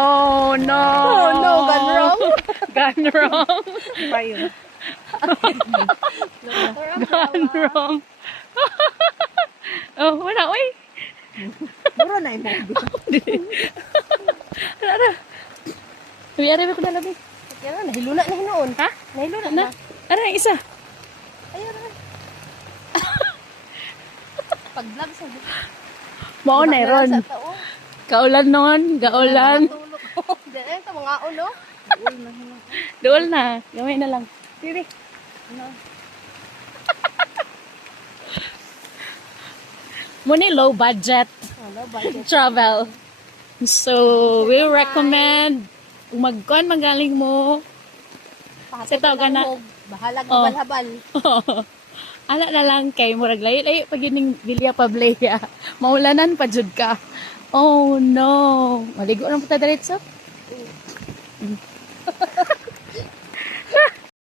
Oh no. Oh no, gone wrong. Gone wrong. Pa yun. Gone wrong. Oh, wala, uy. Muro na yung movie. Wala na. Ari ko na labi. Kaya na, nahilo na hinoon. Ha? Nahilo na Na? Ara, isa. Ayun na. Pag-vlog sa Mao na ron. Kaulan nun, gaulan. Diyan ito, mga ulo. Dool na. Gawin na lang. Tiri. Muna low budget Ano ba? travel. So, we recommend magkuhan magaling mo. Sa tawagan na. Bahalag Oh. habal-habal. Ala na lang kay murag layo pag ining Villa Pableya. Maulanan pa jud ka. Oh no. Maligo na po ta diretso.